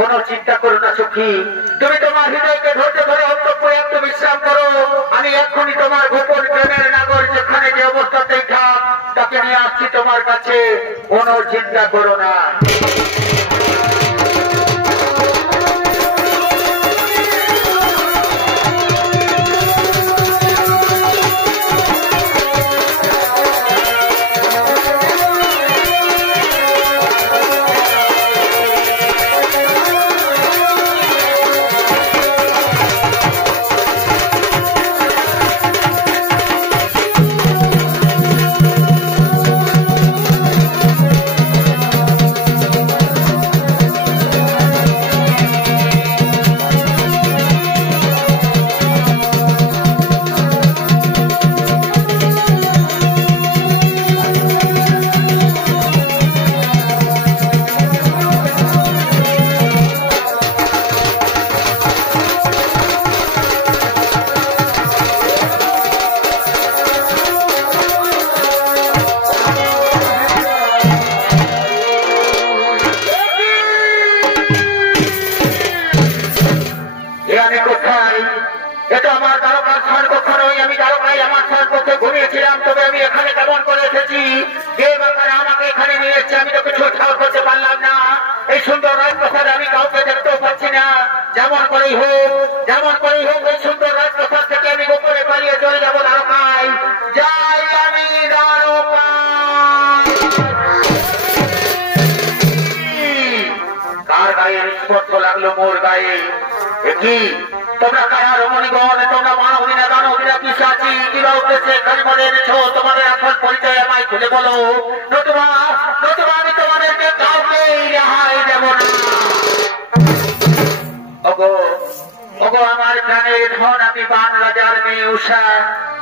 কোনো চিন্তা করো না সখী, তুমি তোমার হৃদয়কে ধৈর্য ধরে অন্তঃপুরে একটু বিশ্রাম করো। আমি এক্ষুনি তোমার গোপন প্রেমের নাগর যেখানে যে অবস্থাতেই থাক তাকে নিয়ে আসছি তোমার কাছে, কোনো চিন্তা করো না। মোর গায়ে তোমরা কায়া রমণীগণ, তোমরা মানবীনা দানবীনা পিশাচী কিবা উদ্দেশ্যে এখানে মনে এনেছো, তোমাদের আসল পরিচয় আমায় খুলে বলো, নতুবা আমি তোমাদেরকে কাউকে রেহাই দেব না। ওগো আমার প্রাণের ধন, আমি বান রাজার মেয়ে উষা,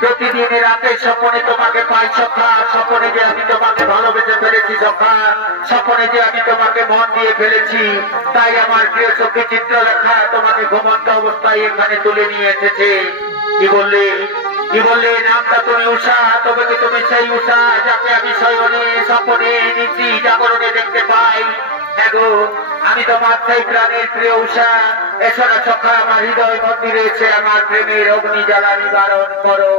প্রতিদিন রাতে স্বপ্নে তোমাকে পাই সখা, স্বপ্নে যে আমি তোমাকে ভালোবেসে ফেলেছি সখা, স্বপ্নে যে আমি তোমাকে মন দিয়ে ফেলেছি, তাই আমার প্রিয় সখী চিত্রলেখা তোমাকে ঘুমন্ত অবস্থায় এখানে তুলে নিয়ে এসেছে। কি বললে নামটা তুমি উষা, তবে কি তুমি সেই উষা যাকে আমি শয়নে স্বপ্নে নিশি জাগরণে দেখতে পাই? এগো আমি তোমার সেই প্রাণের প্রিয় উষা, এসো না সখা আমার হৃদয় মন্দিরে এসে আমার প্রেমের অগ্নি জ্বালা নিবারণ করো।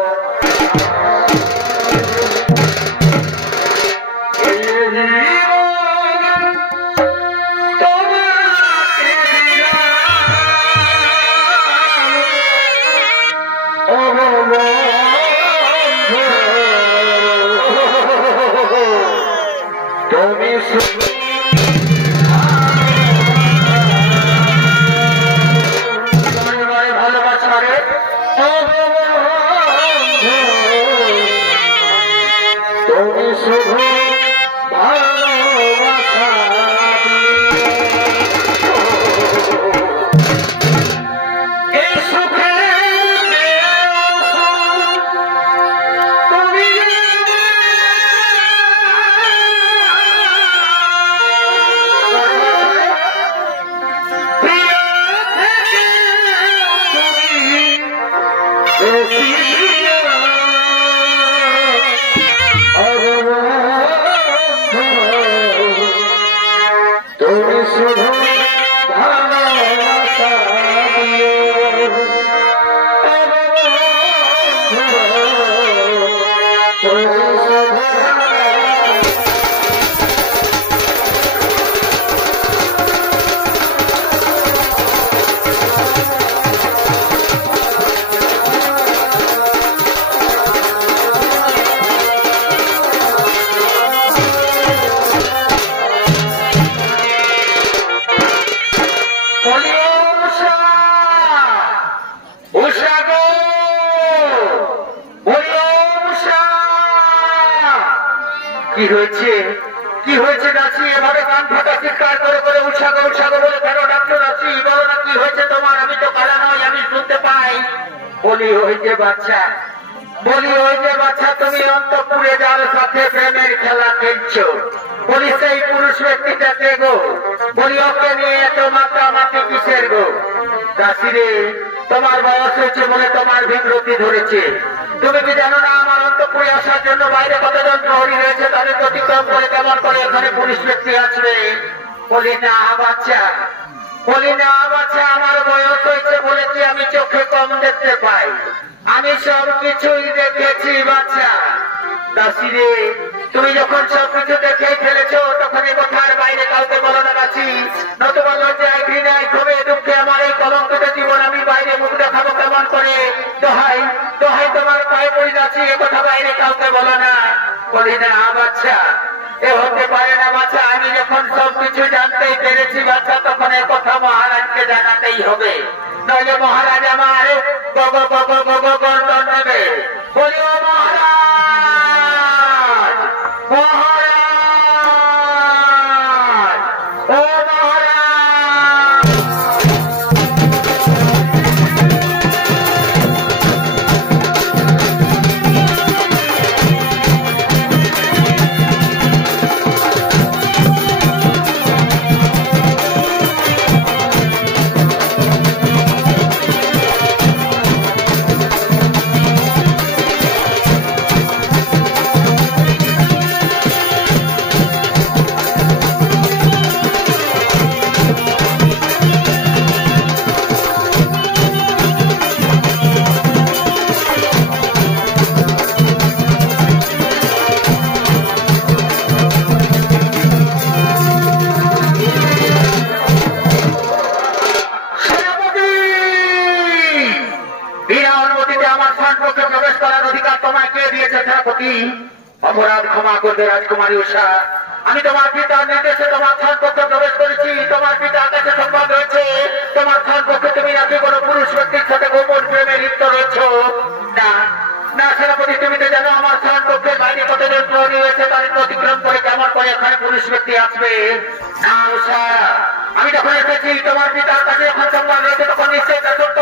কি হয়েছে দাসী? এভাবে কান ফাটা চিৎকার করে করে উৎসাহ বলে কেন ডাক্তার দাসী? বলো না কি হয়েছে তোমার? আমি তো কালা নয়, আমি শুনতে পাই। বলি হয়েছে বাচ্চা, তুমি অন্তঃপুরে যার সাথে প্রেমের খেলা খেলছো, বলি সেই পুরুষ ব্যক্তিটা কে গো? বলি ওকে নিয়ে এত মাতামাতি কিসের গো? দাসী রে, তোমার বয়স হয়েছে বলে তোমার বিব্রতি ধরেছে। তুমি কি জানো না আমার অন্তঃপুরে আসার জন্য বাইরে কতজন প্রহরী রয়েছে, তাদের অতিক্রম করে কেমন করে এখানে পুলিশ ব্যক্তি আসবে? বলি না বাচ্চা, বলি না বাচ্চা, আমার বয়স হয়েছে বলেছি আমি চোখে কম দেখতে পাই, আমি সব কিছুই দেখেছি বাচ্চা। দাসী রে, তুমি যখন সবকিছু দেখে ফেলেছো তখন এই কথার বাইরে কাউকে বলো না দাসী, নতুবা লজ্জায় ঘৃণায় ক্ষোভে দুঃখে আমার এই কলঙ্কিত জীবন আমি বাইরে মুখ দেখাবো কেমন করে? দোহাই দোহাই তোমার পায়ে পড়ে যাচ্ছি, এ কথা বাইরে কাউকে বলো না। বলি না বাচ্চা, এ হতে পারে না বাচ্চা, আমি যখন সবকিছু জানতেই পেরেছি বাচ্চা তখন এ কথা মহারাজকে জানাতেই হবে, নইলে মহারাজ আমার গগ গগ গগ গর্দন নেবে। বলি ও মহারাজ, মহারাজ, ও মহারাজ। অপরাধ ক্ষমা করবে রাজকুমারী উষা, আমি তোমার পিতার নির্দেশে তোমার স্থান পক্ষে প্রবেশ করেছি। তোমার পিতার কাছে সংবাদ রয়েছে তোমার স্থান পক্ষে তুমি নাকি কোন পুরুষ ব্যক্তির সাথে গোপন প্রেমে লিপ্ত রয়েছ। না না সেনাপতি, তুমি তো জানো আমার স্থান পক্ষের বাইরে কতজন প্রহরী রয়েছে, তাদের অতিক্রম করে কেমন করে এখানে পুরুষ ব্যক্তি আসবে? না উষা, আমি যখন এসেছি তোমার পিতার কাছে যখন সংবাদ রয়েছে তখন নিশ্চয়ই তা সত্য।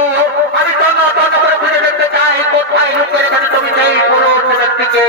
আমি তন্ন তন্ন করে খুঁজে দেখতে চাই কোথায় লুকিয়ে রেখেছি তুমি সেই পুরুষ ব্যক্তিকে।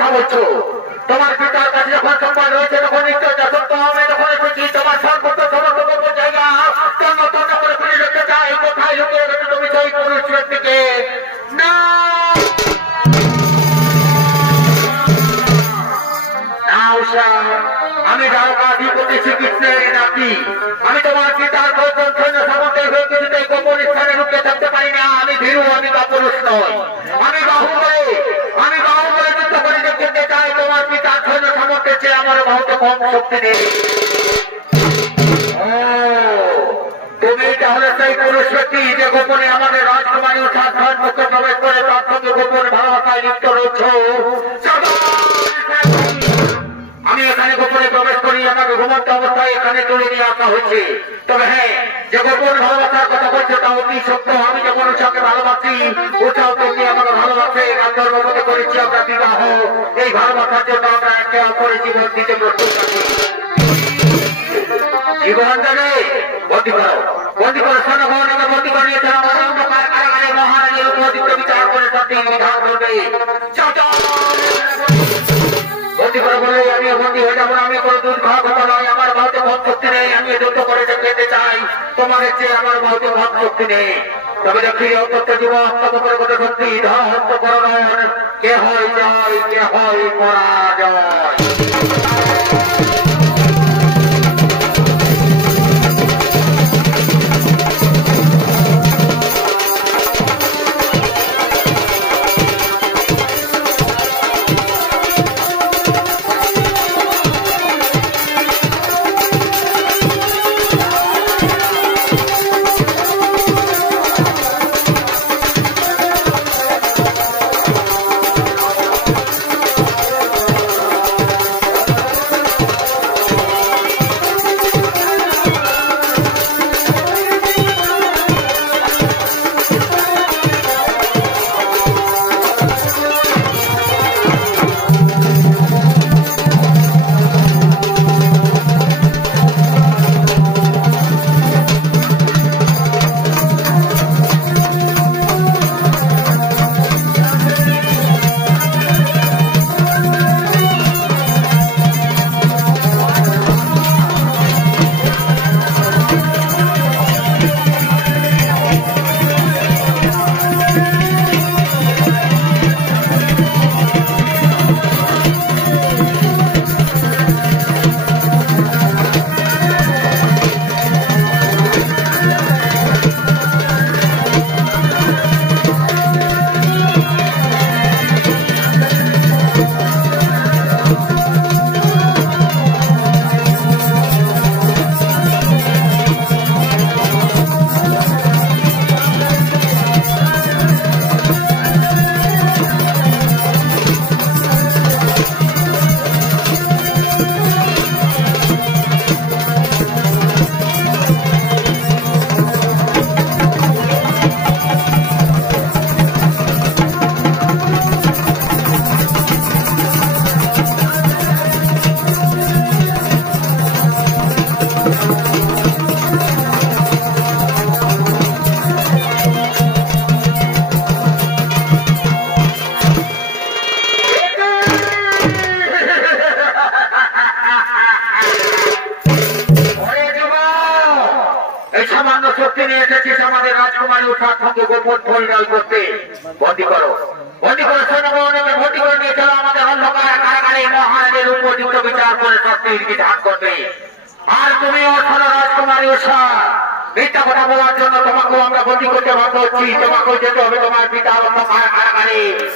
কথা বলছো? তোমার পিতার কাছে যখন সম্পদ রয়েছে তখন নিশ্চয় যথেষ্ট হবে। তখন এসেছি তোমার সর্বোচ্চ সমস্ত জায়গা তন্ন তন্ন করে ফিরে রেখে চাই। কোথায় লুকিয়ে গেছে তুমি সেই পুরুষ ব্যক্তিকে? না আমি দ্বারকাধিপতি শ্রীকৃষ্ণের নাতি। আমি তোমার পিতার সৈন্য সামন্তের হয়ে কিছুতেই গোপন স্থানে লুকিয়ে থাকতে পারি না। আমি ভীরু, আমি কাপুরুষ নই। আমি বাহুবলে যুদ্ধ করে দেখতে চাই তোমার পিতার সৈন্য সামন্তের চেয়ে আমার বহুত কম শক্তি নেই। তুমি তাহলে সেই পুরুষ ব্যক্তি যে গোপনে আমাদের রাজকুমারী সাধারণ মুখে প্রবেশ করে তার সঙ্গে গোপন ভালোবাসায় লিপ্ত রয়েছ। আমি এখানে গোপনে প্রবেশ করি, আমাকে ঘুমন্ত অবস্থায় এখানে তুলে নিয়ে আসা হয়েছে। তবে হ্যাঁ, যে গোপন ভালোবাসার কথা বলছে তা অতি সত্য। আমি যখন উষাকে ভালোবাসি, উষাও তুমি আমাকে ভালোবাসে। গান্ধর্বমতে করেছি আমরা বিবাহ। এই ভালোবাসার জন্য আমরা একে অপরের জীবন দিতে প্রস্তুত আছি। জীবন দেবে বন্দী করো সনগণ, এবার বন্দী করে নিয়েছে আমাদের অন্ধকার কারাগারে মহারানীর উপযুক্ত বিচার করে সঠিক বিধান করবে। বন্দী করে বলে আমি বন্দী হয়ে যাবো। আমি কোনো দুধ খাওয়া কথা নয়, আমার বহুতে ভোগ শক্তি নেই। আমি যুদ্ধ করে যেতে চাই, তোমাদের চেয়ে আমার বহুতে ভোগ শক্তি নেই। তবে দেখি অত্যন্ত জীবন হস্ত করে বলে শক্তি ধর হস্ত করণ। কে হয় জয়, কে হয় পরাজয়।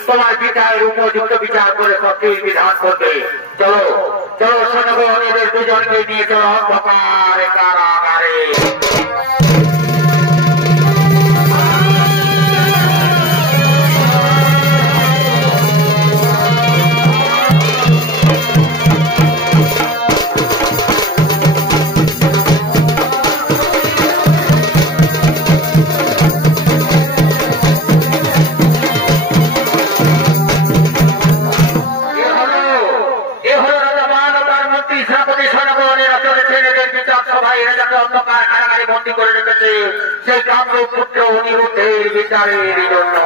তোমার পিতার উপযুক্ত বিচার করে সঠিক বিধান করবে। চলো চলো সনগণ, এদের দুজনকে নিয়ে চলো অন্ধকার কারাগারে। বন্দী করে রেখেছে সেই কামরূপ পুত্র অনিরুদ্ধের বিচারের জন্য।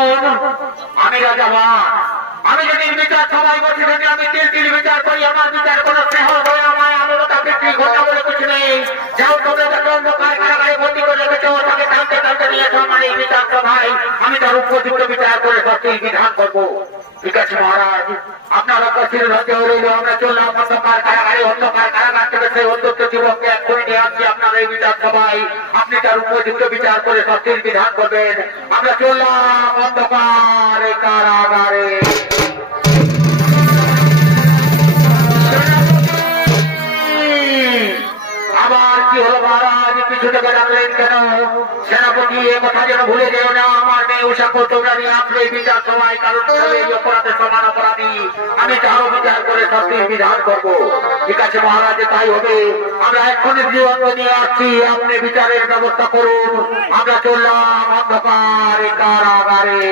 শুনুন, আমি রাজা বান, আমি যদি বিচার সবাই বসে যদি আমি তিল বিচার করি, আমার বিচার কোনো স্নেহ হয় আমায় আমলতা বৃদ্ধি ঘটা বলে কিছু নেই। যাও তোমরা তাকে অন্ধকার কারাগারে বন্দী করে রেখেছ, তাকে টানতে টানতে নিয়ে এসো আমার এই বিচার সভায়, আমি তার উপযুক্ত বিচার করে সত্যি বিধান করবো। ঠিক আছে মহারাজ, আপনারা কঠিন হতে রইল, আমরা চললাম অন্ধকার কারাগারে। অন্ধকার কারাগার থেকে সেই অন্তত যুবককে এক করে নিয়ে আসছি আপনার এই বিচার সভায়, আপনি তার উপযুক্ত বিচার করে সত্যির বিধান করবেন। আমরা চললাম অন্ধকার কারাগারে। আবার কি হলো মহারাজ, পিছু থেকে ডাকলেন কেন? সেনাপতি এ কথা যেন ভুলে যেও না, আমার মেয়ে উষাকে তোমরা নিয়ে আসলে বিচার সভায়, কারণ এই অপরাধের সমান অপরাধী, আমি তারও বিচার করে সত্যির বিধান করবো। ঠিক আছে মহারাজ, তাই হবে। আমরা এক্ষুনি জীবন নিয়ে আসছি, আপনি বিচারের ব্যবস্থা করুন। আমরা চললাম অন্ধকার কারাগারে।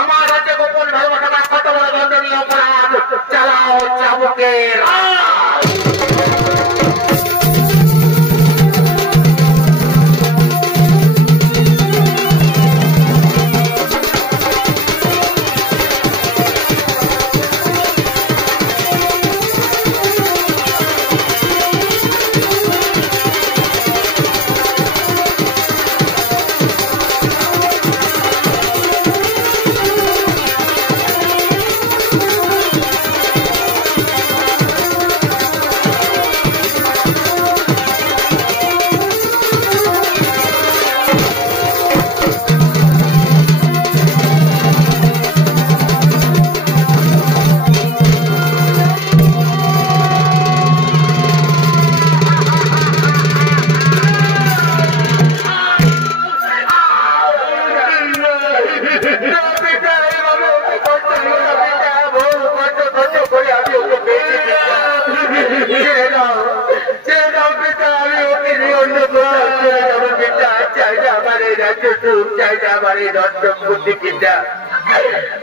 আমার রাজ্যে গোপন ভালোবাসা কত বড় দণ্ডনীয় অপরাধ। চালাও চাবুকের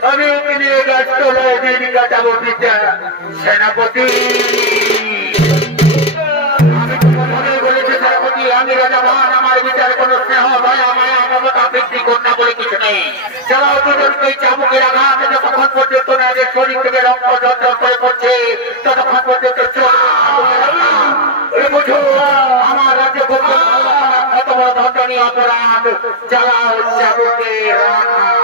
আমি ওকে নিয়ে গাছতলায় দিন কাটাবো পিতা। সেনাপতি আমি তোমাকে বলেছি সেনাপতি, আমি রাজা বান, আমার বিচারে কোনো স্নেহ ভয়া মায়া মমতা বৃদ্ধি কন্যা বলে কিছু নেই। যারা দুজনকে চাবুকের আঘাত যতক্ষণ পর্যন্ত এদের শরীর থেকে রক্ত ঝরঝর করে পড়ছে ততক্ষণ পর্যন্ত বুঝো আমার রাজ্যে কত বড় দণ্ডনীয় অপরাধ। চালাও চাবুকের আঘাত।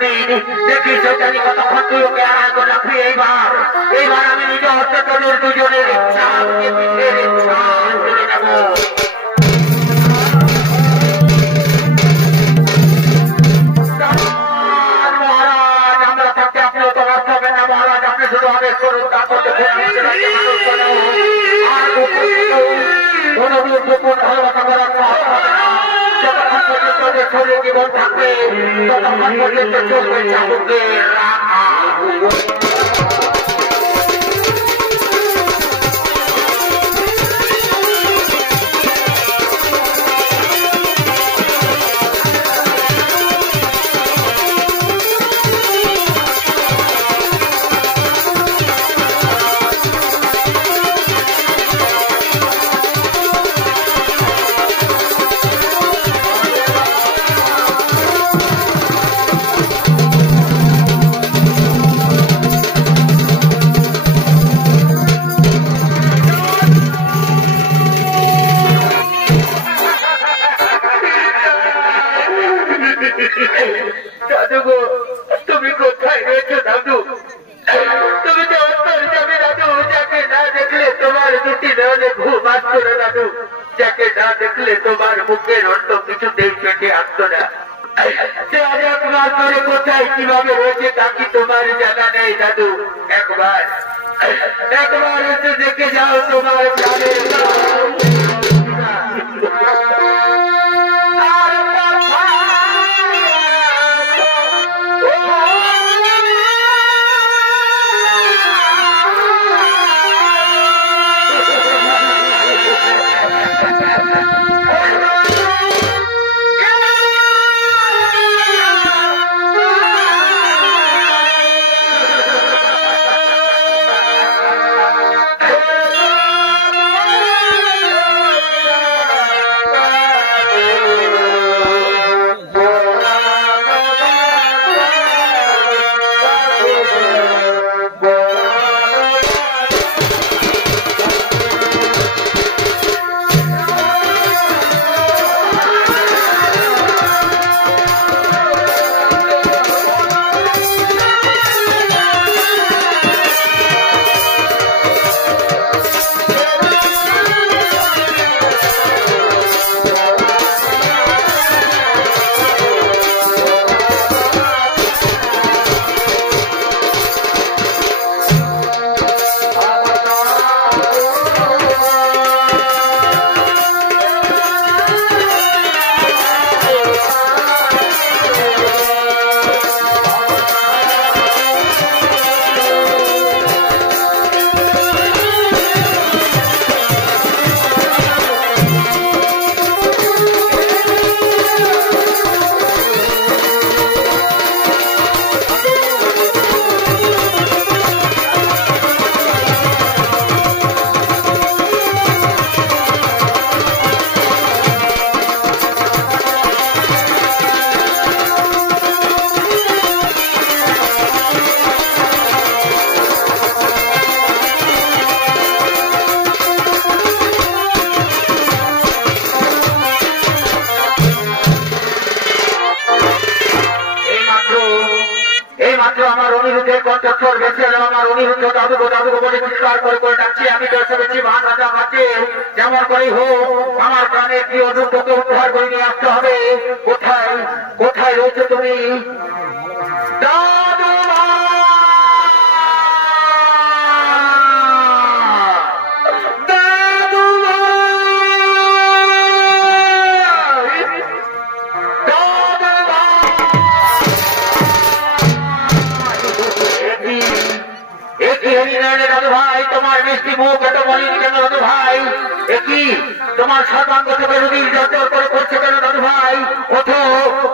রাখবি, দেখি চৈতালি কতক্ষণ তুই ওকে আড়াল করে রাখবি। এইবার আমি নিজে হচ্ছে তোদের দুজনের ইচ্ছা পিঠের ইচ্ছা তুলে নেব। মহারাজ আমরা থাকতে আপনিও তো ব্যস্ত হবেন না মহারাজ, আপনি শুধু আদেশ করুন, তারপর শরীর জীবন থাকবে ততক্ষণ পর্যন্ত চলবে চাবুকের রাখা। দাদু গো, তুমি কোথায় রয়েছো দাদু? তুমি তো অন্তর যাবে দাদু, যাকে না দেখলে তোমার দুটি নয়নে ঘুম আসতো না দাদু, যাকে না দেখলে তোমার মুখের অন্য কিছুতেই চোখে আসতো না। সে অনেক মাস ধরে কোথায় কিভাবে রয়েছে তা কি তোমার জানা নেই দাদু? একবার এসে দেখে যাও তোমার প্রাণের আমার অনিরুদ্ধের কণ্ঠস্বর বেঁচে এলো। আমার অনিরুদ্ধ দাদুগো দাদুগো বলে চিৎকার করে করে ডাকছি। আমি বেঁচে গেছি মহান রাজা কাছে, যেমন করেই হোক আমার প্রাণের প্রিয় অনিরুদ্ধকে উদ্ধার করে নিয়ে আসতে হবে। কোথায় কোথায় রয়েছে তুমি দাদু? দাদু ভাই তোমার মিষ্টি মুখ এত বলিনি কেন দাদু ভাই? একই তোমার সর্বাঙ্গ থেকে রুদির জর্জর করে করছে কেন দাদু ভাই? ওঠো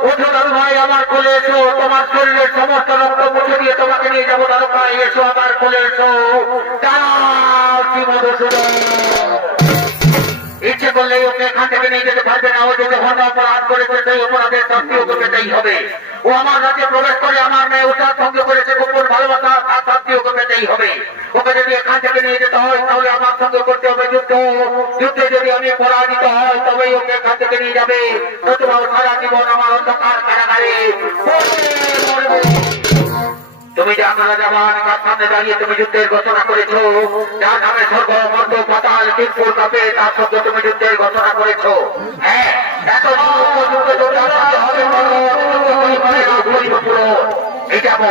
ওঠো দাদু ভাই, আমার কোলে এসো। তোমার শরীরের সমস্ত রক্ত মুছে দিয়ে তোমাকে নিয়ে যাবো দাদু ভাই। এসো আমার কোলে এসো। ইচ্ছে করলে ওকে এখান থেকে নিয়ে যেতে পারবে না। ও যে যখন অপরাধ করেছে সেই অপরাধের শাস্তি ওকে পেতেই হবে। ও আমার রাজ্যে প্রবেশ করে আমার মেয়ে উঠার সঙ্গে করেছে গোপন ভালোবাসা, তার শাস্তি ওকে পেতেই হবে। ওকে যদি এখান থেকে নিয়ে যেতে হয় তাহলে আমার সঙ্গে করতে হবে যুদ্ধ। যুদ্ধে যদি আমি পরাজিত হয় তবেই ওকে এখান থেকে নিয়ে যাবে, নতুবা সারা জীবন আমার অন্ধকার কারাগারে মরবে। তুমি জানো রাজাবান তার সামনে দাঁড়িয়ে তুমি যুদ্ধের ঘোষণা করেছো, যার নামে স্বর্গ মর্ত পাতাল তিনপুর কাপে তার সঙ্গে তুমি যুদ্ধের ঘোষণা করেছো। হ্যাঁ, এত মিটাবো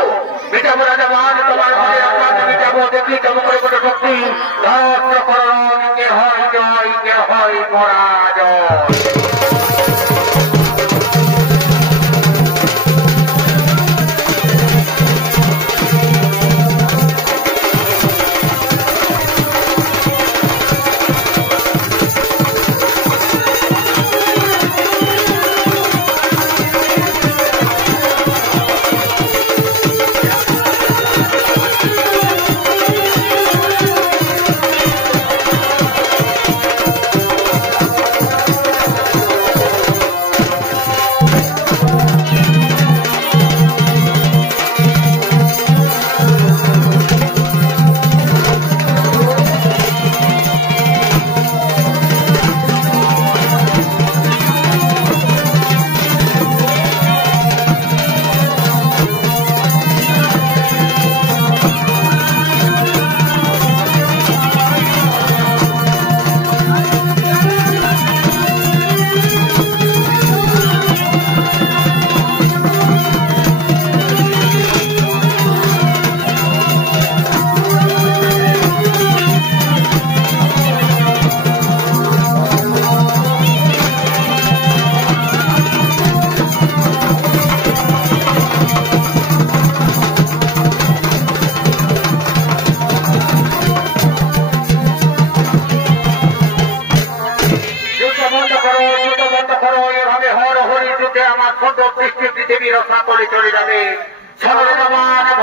মিটাবো রাজাবান, তোমার ঘরে আপনার মিটাবো। দেখি তোমার কোনো শক্তি ধর্মকরণ কে হয় জয়, কে হয় পরাজয়।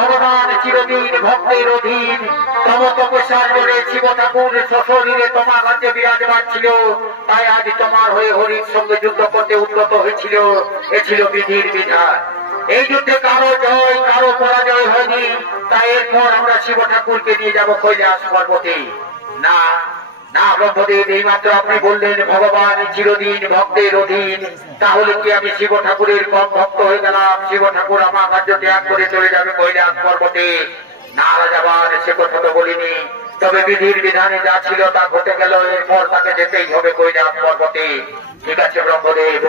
ভগবান চিরদিন ভক্তের অধীন, তব তপস্যার জোরে শিব ঠাকুর সশরীরে তোমার রাজ্যে বিরাজমান ছিল। তাই আজ তোমার হয়ে হরির সঙ্গে যুদ্ধ করতে উদ্যত হয়েছিল। এ ছিল বিধির বিধান। এই যুদ্ধে কারো জয় কারো পরাজয় হয়নি। তাই এরপর আমরা শিব ঠাকুরকে নিয়ে যাব কৈলাস পর্বতে। না না ব্রহ্মদেব, এই মাত্র আপনি বললেন ভগবান চিরদিন ভক্তের অধীন, তাহলে কি আমি শিব ঠাকুরের কম ভক্ত হয়ে গেলাম? শিব ঠাকুর আমার রাজ্য ত্যাগ করে চলে যাবে কৈলাস পর্বতে? না রাজাবান, সে কথা তো বলিনি। তবে বিধির বিধানে যা ছিল তা ঘটে গেল, এরপর তাকে যেতেই হবে কৈলাস পর্বতে। ঠিক আছে ব্রহ্মদেব,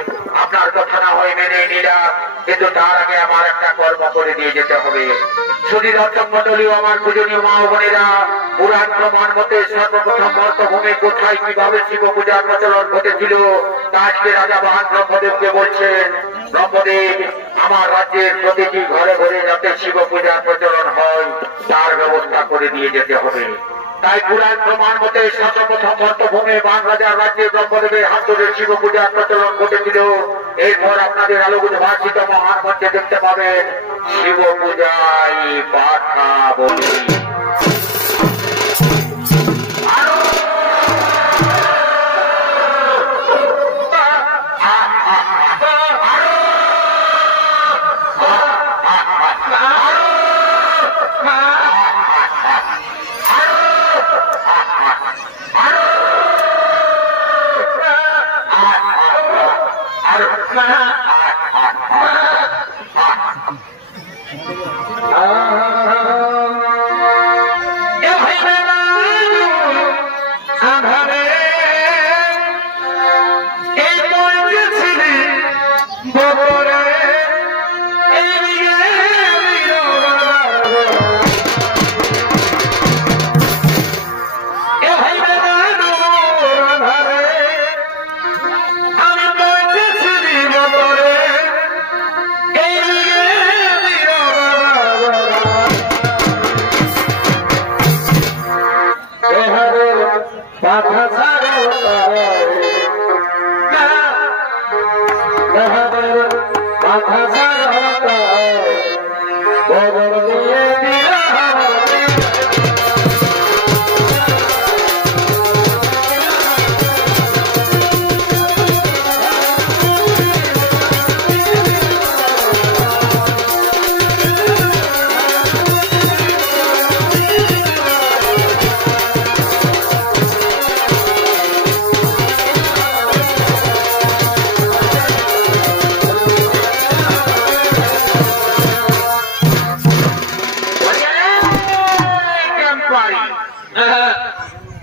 আপনার কথা না হয় মেনে নিলাম, কিন্তু তার আগে আমার একটা কর্ম করে দিয়ে যেতে হবে। শুধু দর্শক মন্ডলী, আমার পূজনীয় মা ও বোনেরা, পুরাণ প্রমাণ মতে সর্বপ্রথম মর্তভূমে কোথায় কিভাবে শিব পূজার প্রচলন ঘটেছিল তা আজকে রাজা বাহান ব্রহ্মদেবকে বলছেন। ব্রহ্মদেব, আমার রাজ্যের প্রতিটি ঘরে ঘরে যাতে শিব পূজার প্রচলন হয় তার ব্যবস্থা করে দিয়ে যেতে হবে। তাই পুরাণ প্রমাণ মতে সর্বপ্রথম মর্তভূমে বান রাজার রাজ্যে ব্রহ্মদেবের হাত ধরে শিব পূজার প্রচলন ঘটেছিল। এরপর আপনাদের আলোকিত ভাষিত মহান মঞ্চে দেখতে পাবেন শিব পূজায় পাঠা বলি।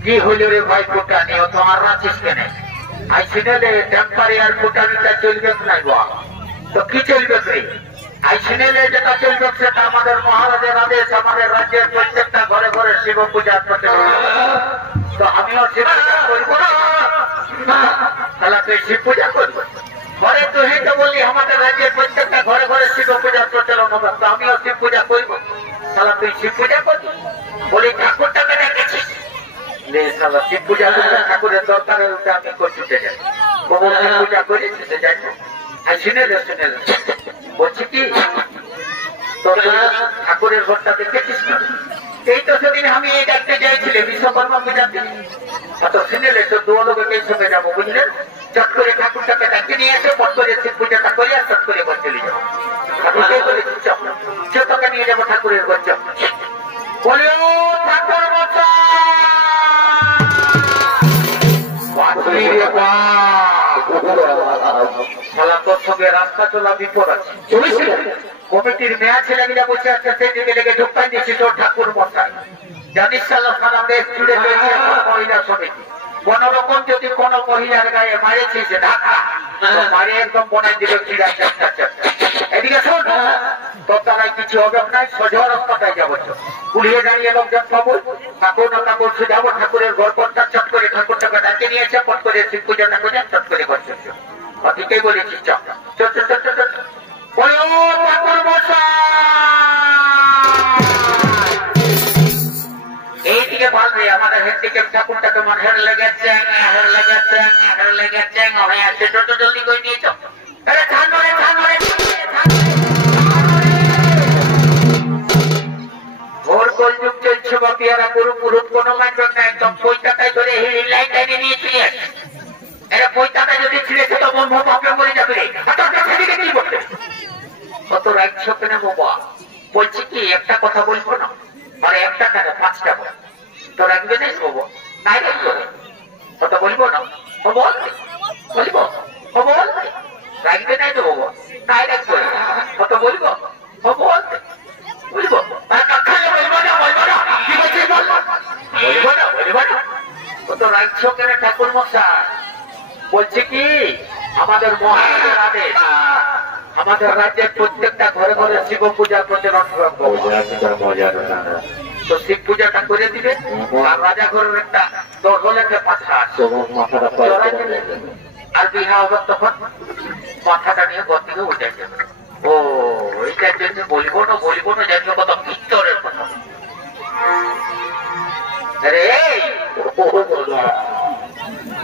কি হইল রে ভাই ফুটানি ও তো আর রাখিস কেন আই সিনেলে টেম্পারিয়ার ফুটানিটা চলবে নাই বা তো কি চলবে রে আই সিনেলে যেটা চলবে সেটা আমাদের মহারাজের আদেশ আমাদের রাজ্যের প্রত্যেকটা ঘরে ঘরে শিব পূজার প্রচলন তো আমিও শিব পূজা করবো তাহলে তুই শিব পূজা করবো ঘরে তুই তো বললি আমাদের রাজ্যের প্রত্যেকটা ঘরে ঘরে শিব পূজার প্রচলন হবে তো আমিও শিব পূজা করবো তাহলে তুই শিব পূজা করবি বলি ঠাকুরটাকে ডেকেছিস শিব পূজা করলে ঠাকুরের দরকারের আমি করতে যাই শিব পূজা করি যাই আর শুনে বলছি কি তোর ঠাকুরের ঘরটা দেখেছিস না এই তো সেদিন আমি এই ডাকতে চাইছিলে বিশ্বকর্মা পূজাতে তো শুনেলে তো দু লোকের সঙ্গে যাবো বুঝলেন চট করে ঠাকুরটাকে ডাকে নিয়ে এসে পট করে শিব পূজাটা করে আর চট করে ঘর চলে যাবো ঠাকুরকে বলেছি চোখটাকে নিয়ে যাবো ঠাকুরের ঘর চপ বলিও ঠাকুর তোর সঙ্গে রাস্তা চলা বিপদ আছে কমিটির মেয়া ছেলেগুলা বসে আছে সেই দিকে লেগে ঢুকাই দিচ্ছি তোর ঠাকুর মশাই জানিস সারা দেশ জুড়ে রয়েছে মহিলা সমিতি কোন রকম যদি কোন মহিলার গায়ে মারেছিস ঢাকা মারে একদম বনাই দিল চিড়া চারটা এদিকে শোন তোর দ্বারাই কিছু হবে নাই সোজা রাস্তাটাই যাবো পুলিয়ে দাঁড়িয়ে লোকজন পাবো ঠাকুর না ঠাকুর যাবো ঠাকুরের গড়পনটা চট করে ঠাকুরটাকে ডাকে নিয়েছে পট করে শিব পূজাটা করে চট করে করছে ঠিকই বলেছি এইদিকে পারবে আমাদের হেডদিকে ঠাকুরটাকে মন হের লেগেছে জলদি করে নিয়েছ ভোর কলযুগ চলছে বা পেয়ারা গরু পুরুত কোনো মানবেন না একদম পয়সাটাই ধরে লাইন টাইনে নিয়ে চলে আসে এরা পয়সাটা যদি ছিঁড়েছে তো বন্ধু ভাবলে মরে যাবে কি বলবে কত রাখছ কেন বাবা বলছি কি একটা কথা বলবো না আর একটা কেন 5টা বল তো রাখবে নাই বাবা নাই রাখবো কথা বলবো না বলবো রাখবে নাই তো বাবা নাই রাখবো কথা বলবো বলবো কত রাখছ কেন ঠাকুর মশাই বলছে কি আমাদের মহারাজের আদেশ আমাদের রাজ্যের প্রত্যেকটা ঘরে ঘরে শিব পূজা প্রচলন তো শিব পূজাটা করে দিবে আর রাজা ঘরের একটা দলের পাঠা আছে আর বিহা হবে তখন মাথাটা নিয়ে ঘর থেকে উঠে যাবে ও এইটার জন্য বলবো না জানিও কত ভিতরের কথা রে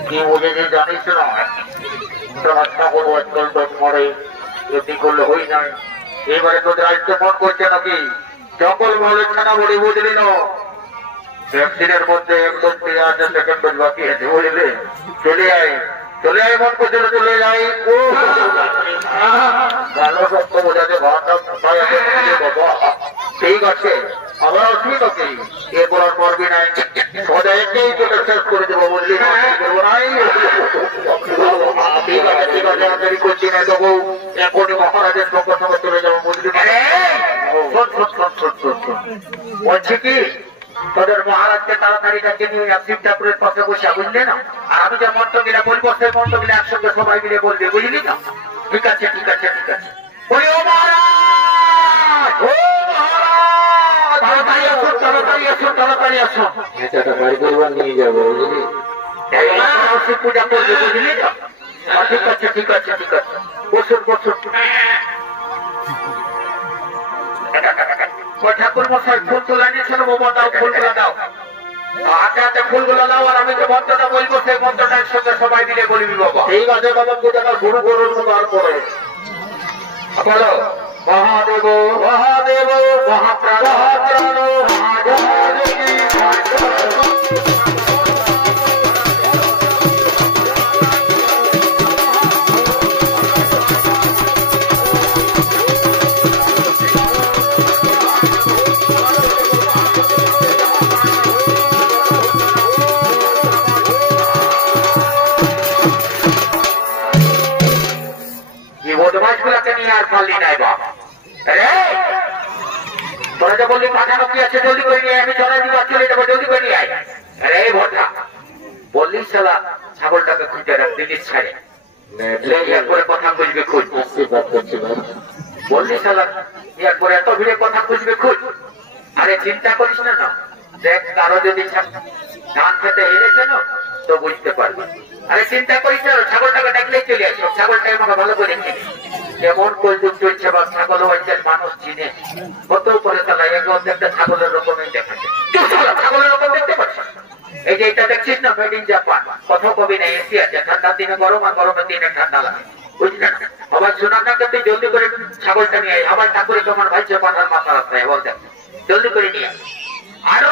কি বলে যে জানিস না রাস্তা করবো আজকাল মরে এটি করলে হই নাই এবারে তো দায়িত্ব মন করছে নাকি জঙ্গল মহলের থানা বলে বুঝলি না ভ্যাকসিনের মধ্যে একদম 3 সেকেন্ড বাকি আছে বুঝলে চলে আয় মন করছে চলে যাই ও ভালো সত্য বোঝাতে ঠিক আছে আমরা ঠিক আছে এরপর আর পারবি নাই সদাইকেই তোকে শেষ করে দেবো বুঝলি না করবো নাই ঠিক আছে আমি করছি না দেবো এখনই মহারাজের সঙ্গে সঙ্গে চলে যাবো বুঝলি বলছি কি তোদের মহারাজকে তাড়াতাড়ি ডাকে নিয়ে শিব ঠাকুরের পাশে বসে বুঝলি না আর আমি যে মন্ত্রগুলা বলবো সেই মন্ত্রগুলা একসঙ্গে সবাই মিলে বলবে বুঝলি না ঠিক আছে বলি ও মহারাজ তাড়াতাড়ি আসুন নিয়ে যাবো বুঝলি শিব পূজা করবে বুঝলি না ঠিক আছে বসুন ঠাকুর মশাই ফুল তোলা নিয়েছিল বাবা দাও ফুলগুলো দাও হাতে ফুলগুলো দাও আর আমি যে মন্ত্রটা বলবো সেই মন্ত্রটা একসঙ্গে সবাই মিলে বলবি বাবা ঠিক আছে বাবা পূজাটা শুরু করুন তারপরে বলো মহাদেব মহাপ্রাণ তোরা যে বললি পাঠানো কি আছে জলদি করে নিয়ে আমি চলে দিব চলে যাবো জলদি করে নিয়ে আয় আরে এই ভোটা বললি শালা ছাগলটাকে খুঁজে রাখ দিল্লি ছাড়ে করে কথা খুঁজবে খুঁজ বললি শালা ইয়ার পরে এত ভিড়ে কথা খুঁজবে খুঁজ আরে চিন্তা করিস না না দেখ কারো যদি ধান খেতে হেরেছে না তো বুঝতে পারবে আরে চিন্তা করিস না ছাগলটাকে দেখলেই চলে আসো ছাগলটাকে আমাকে ভালো করে চিনি কেমন কলযুগ চলছে বা ছাগল হয়েছে মানুষ চিনে কত করে তারা একটা ছাগলের রকমই দেখাচ্ছে ছাগলের রকম দেখতে পাচ্ছ এই যে এটা দেখছিস না মেড ইন জাপান কত কবি না এসি আছে ঠান্ডার দিনে গরম আর গরমের দিনে ঠান্ডা লাগে বুঝলি না আবার শোনার না তুই জলদি করে ছাগলটা নিয়ে আয় আবার ঠাকুরে তোমার ভাই পাঠার মাথা রাস্তায় বলতে জলদি করে নিয়ে আরো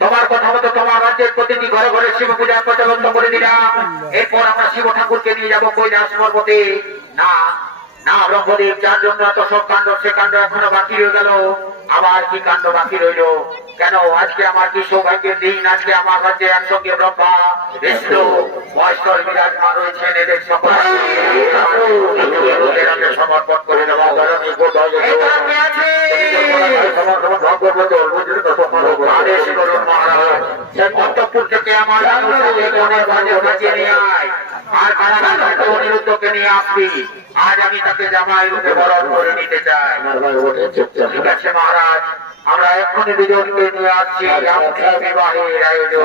তোমার কথা মতো তোমার রাজ্যের প্রতিটি ঘরে ঘরে শিব পূজার প্রচলন করে দিলাম এরপর আমরা শিব ঠাকুরকে নিয়ে যাবো কৈলাস পর্বতে না না ব্রহ্মদেব যার জন্য এত সব কাণ্ড সে কাণ্ড এখনো বাকি রয়ে গেল আবার কি কাণ্ড বাকি রইল কেন আজকে আমার কি সৌভাগ্যের দিন আজকে আমার রাজ্যে একসঙ্গে ব্রহ্মা বিষ্ণু মহেশ্বর বিরাজমান রয়েছেন এদের সকল সমর্পণ করে দেওয়া আদেশ করুন মহারাজ অন্তঃপুর থেকে আমার আর অনিরুদ্ধকে নিয়ে আসবি আজ আমি তাকে জামাই রূপে বরণ করে নিতে চাই ঠিক আছে মহারাজ আমরা এক্ষুনি দুজনকে নিয়ে আসছি বিবাহের আয়োজন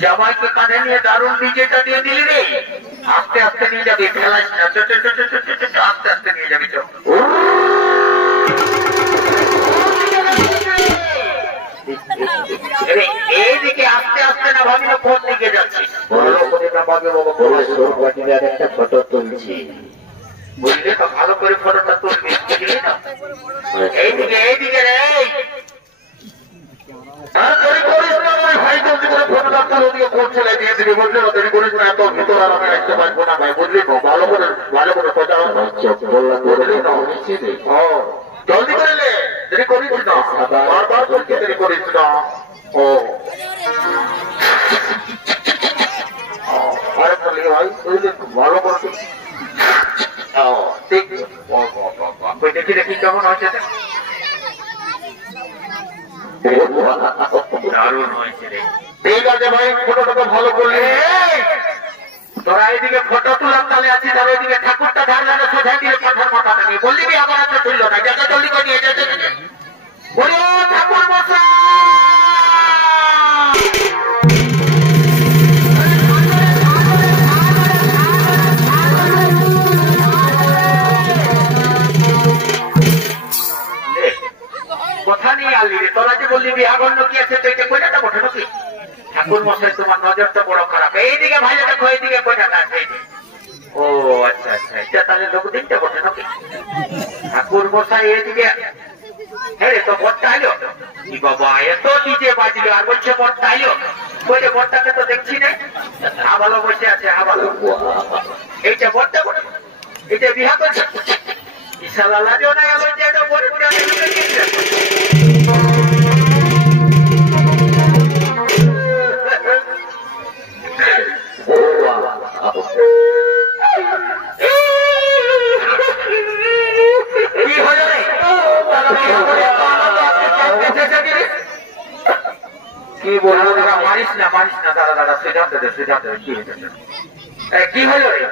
জামাইকে কাঁধে নিয়ে দারুণ ডিজেটা দিয়ে দিলি রে আস্তে আস্তে নিয়ে যাবি ফেলাস না আস্তে আস্তে নিয়ে যাবি তো এইদিকে আস্তে আস্তে না ভাবিল কোন দিকে যাচ্ছিস একটা ফটো তুলছি বুঝলি তো ভালো করে ফটোটা তুলবি ও জলদি করলে দেরি করিস না, বারবার বলছি দেরি করিস না। ও আরে বলি ভাই ভালো করছি। ঠিক দেখি দেখি কেমন হয়েছে, দারুণ হয়েছে রে। ঠিক আছে ভাই, ফটোটা তো ভালো করলি। তোরা এইদিকে ফটো তোলার তালে আছিস, আর ওইদিকে ঠাকুরটা ধারলানো সোজা দিয়ে পাথার মাথাটা নিয়ে বললি আমার হাতে তুললো না, যাকে জলদি করে নিয়ে যেতে বলি ও ঠাকুর মশাই। কথা নিয়ে আলি রে, তোরা যে বললি বিহাগণ্য কি আছে তো এটা কইটা বটে নাকি? ঠাকুর মশাই তোমার নজরটা বড় খারাপ। এইদিকে ভাইয়া দেখো, এইদিকে কইটা আছে। ও আচ্ছা আচ্ছা, এটা তাহলে লোক দিনটা বটে নাকি? ঠাকুর মশাই এইদিকে, হ্যাঁ তো বটটা আইলো কি বাবা, এত নিজে বাজলো আর বলছে বটটা আইলো। কইলে বটটাকে তো দেখছি না, আবালো বসে আছে আবালো। এইটা বটটা বটে, এটা বিহা করছে ইশালা লাজো না এলো যে এটা বড় বড় কি বলবো, মারিস না দাঁড়া দাঁড়া, সিদ্ধান্ত দে সিদ্ধান্ত দে, কি হয়েছে কি হলো রে?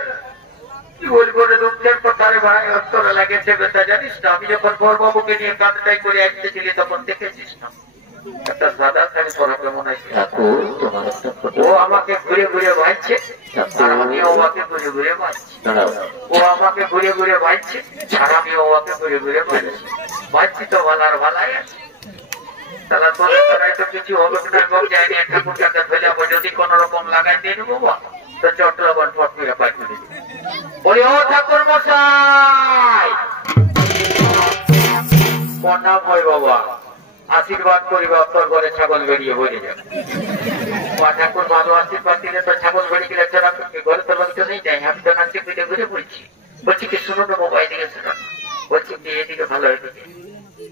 কি বলবো রে, দুঃখের কথা রে ভাই, তোরা লাগেছে বেটা জানিস না। আমি যখন বড়বাবুকে নিয়ে কাঁদটাই করে আসতেছিলি তখন দেখেছিস না একটা সাদা শাড়ি পরা কেমন আছে, ও আমাকে ঘুরে ঘুরে ভাইছে আর আমি ওকে ঘুরে ঘুরে ভাইছি। ও আমাকে ঘুরে ঘুরে ভাইছে আর আমি ওকে ঘুরে ঘুরে ভাইছি। ভাইছি তো ভালার ভালাই আছে, তাহলে তোরা তোরাই তো কিছু হবে না। এবং যায়নি ঠাকুরটাকে ফেলাবো, যদি কোন রকম লাগাই দিয়ে নেবো তো চট্টগ্রাম ফট করে পাই করে দিবি। বলি ও ঠাকুর মশাই, প্রণাম হয় বাবা, আশীর্বাদ করিবা, তোর ঘরে ছাগল বেরিয়ে বলে যাবে। ঠাকুর ভালো আশীর্বাদ দিলে তো ছাগল বেরিয়ে গেলে চড়া ঘরে তোর বাড়িতে নেই যাই। আমি তো নাচে পিঠে ঘুরে বলছি, বলছি কি শুনো তো বাবা, এদিকে শোনো, বলছি কি এদিকে ভালো এদিকে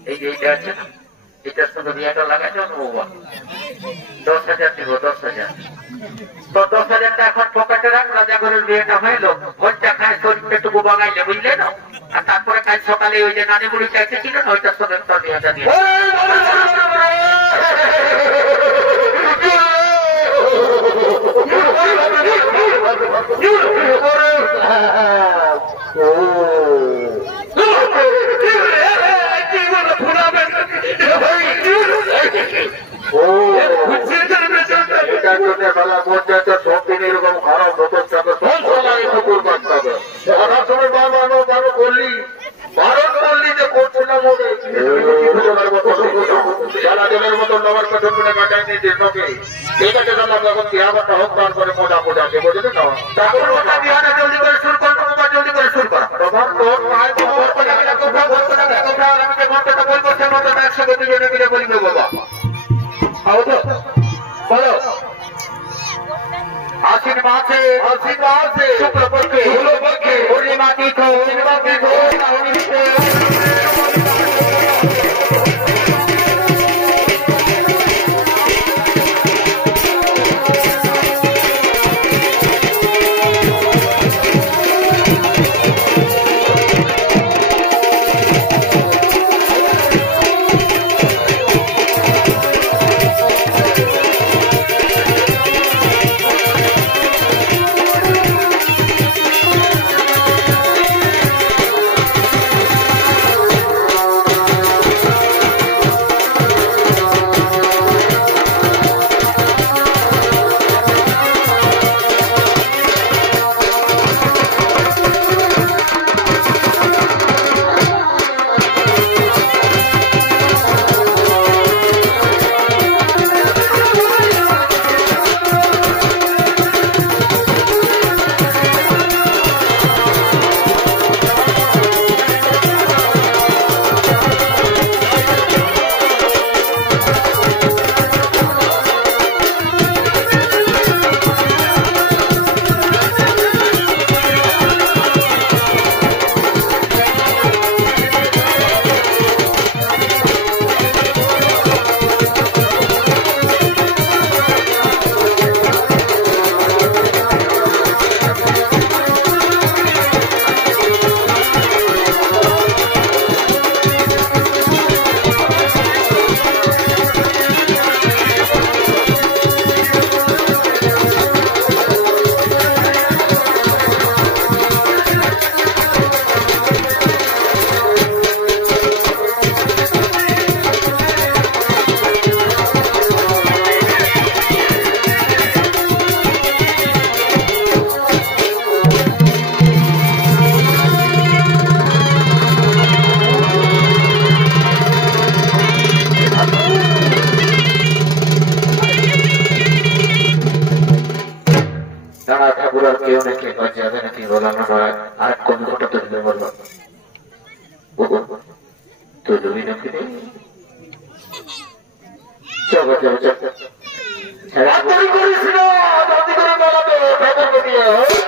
এই যে এইটা আছে না, এটার সঙ্গে বিয়েটা লাগাই যাও বাবা, 10,000 দিব 10,000। তো 10,000টা এখন পকেটে রাখলা, যখন বিয়েটা হইলো ভোজটা খায় শরীরটুকু বাগাইলে বুঝলে না, আর তারপরে কাল সকালে ওই যে নানি বুড়ি চাইতে ছিল না, ওইটার সঙ্গে তোর বিয়েটা দিয়ে এরকম খারাপ হতো কুকুর বাঁচতে হবে। আসার সময় বললি বারণ করলি যে করছিলাম সারা জনের মতন নবার পেছন করে কাটাই নিয়েছিস তোকে। ঠিক আছে যখন বিহাবারটা হোক তার করে মোটা মোটাকে বুঝলি না, তারপর মোটা বিহাটা জলদি করে শুরু করবো, জলদি করে শুরু করা। তখন তোর মায়ের আমি যে মন্ত্রটা বলবো সে মন্ত্রটা একসাথে দুজনে মিলে বলবে বাবা। হতো বলো আশ্বিন মাসে শুক্লপক্ষে পূর্ণিমা তীর্থ কেউ নাকি যাবে নাকি বললাম না, আর কোন ফটো তুলবে বললো, তুলবি নাকি রে? চলো চলো চলো, করিস না, জলদি করে বলো তো ঠাকুরকে দিয়ে।